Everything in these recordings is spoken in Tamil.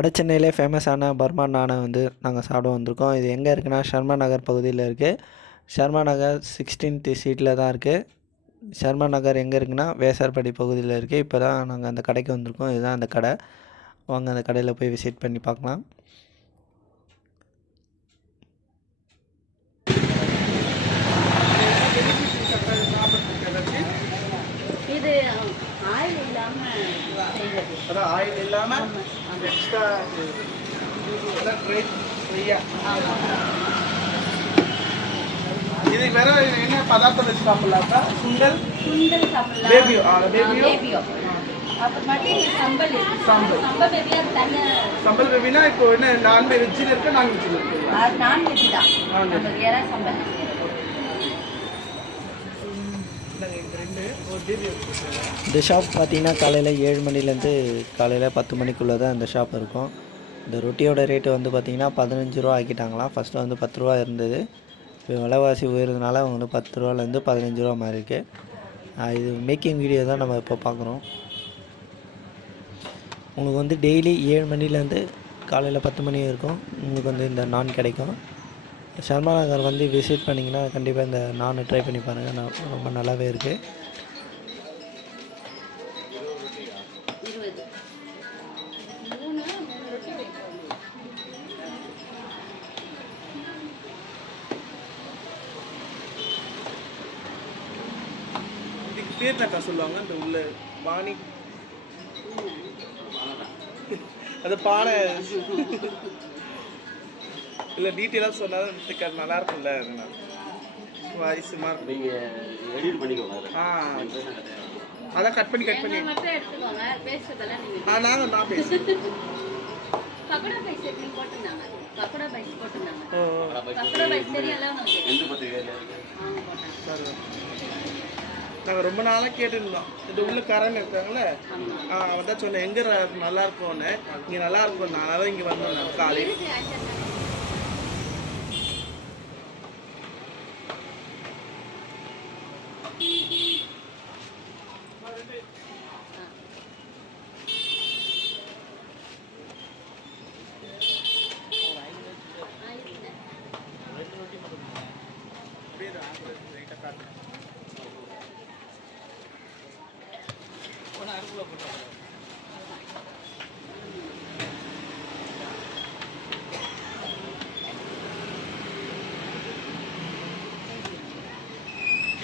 வட சென்னையிலே ஃபேமஸான பர்மா நானை வந்து நாங்கள் சாப்பிட வந்திருக்கோம். இது எங்கே இருக்குன்னா ஷர்மா நகர் பகுதியில் இருக்குது. ஷர்மா நகர் 16th ஸ்ட்ரீட்டில் தான் இருக்குது. ஷர்மா நகர் எங்கே இருக்குன்னா வேசார்பாடி பகுதியில் இருக்குது. இப்போ தான் நாங்கள் அந்த கடைக்கு வந்திருக்கோம். இதுதான் அந்த கடை. வாங்க அந்த கடையில் போய் விசிட் பண்ணி பார்க்கலாம். இது ஆயில் இல்லாமல் செய்வது. அதான் ஆயில் இல்லாமல் அந்த எக்ஸ்ட்ரா இது வேற என்ன பதார்த்தம் வச்சு சாப்பிடலாம்க்கா? சுண்டல் சாப்பிடலாம். பேபியோ அப்புறமாட்டி சம்பல் சம்பல் பேபினா இப்போ என்ன நான்வெஜ்ஜில் இருக்கு நான்வெஜ்ஜில் இருக்கு? நான்வெஜ் தான். சம்பல் இந்த ஷாப் பார்த்திங்கன்னா காலையில் 7 மணிலேருந்து காலையில் 10 மணிக்குள்ளே தான் இந்த ஷாப் இருக்கும். இந்த ரொட்டியோட ரேட்டு வந்து பார்த்திங்கன்னா 15 ரூபா ஆக்கிட்டாங்களாம். ஃபஸ்ட்டு வந்து 10 ரூபா இருந்தது. இப்போ விலைவாசி உயர்றதுனால அவங்க வந்து 10 ரூபாலேருந்து 15 ரூபா மாதிரி இருக்குது. இது மேக்கிங் வீடியோ தான் நம்ம இப்போ பார்க்குறோம். உங்களுக்கு வந்து டெய்லி 7 மணிலேருந்து காலையில் 10 மணி இருக்கும் உங்களுக்கு வந்து இந்த நான் கிடைக்கும். ஷர்மா நகர் வந்து விசிட் பண்ணிங்கன்னா கண்டிப்பாக இந்த நான் ட்ரை பண்ணி பாருங்கள். ரொம்ப நல்லாவே இருக்குது. இதுக்கு பேர் என்னக்கா சொல்லுவாங்க? இந்த உள்ள பாணி அது பானை இல்லை டீட்டெயிலாக சொன்னால் நல்லா இருக்கும்ல. வாய்ஸ் மார்க் நீங்கள் எடிட் பண்ணிக்கோங்க. அதான் கட் பண்ணி எடுத்துக்கோங்க. நான் பேசுகிறேன். பக்கோடா பைஸ் போட்டுருந்தாங்க. பக்கோடா பைஸ் போட்டுருந்தாங்க. பக்கோடா பைஸ் தெரியல உங்களுக்கு? நாங்கள் ரொம்ப நாளாக கேட்டுருந்தோம். இது உள்ள காரங்க இருக்காங்களே, அவன் தான் சொன்னேன் எங்கே நல்லா இருக்கும்னு. இங்கே நல்லா இருக்கும். நான் தான் இங்கே வந்தோம். நான் காலையில்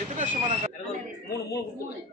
எத்தனை வருஷமான 3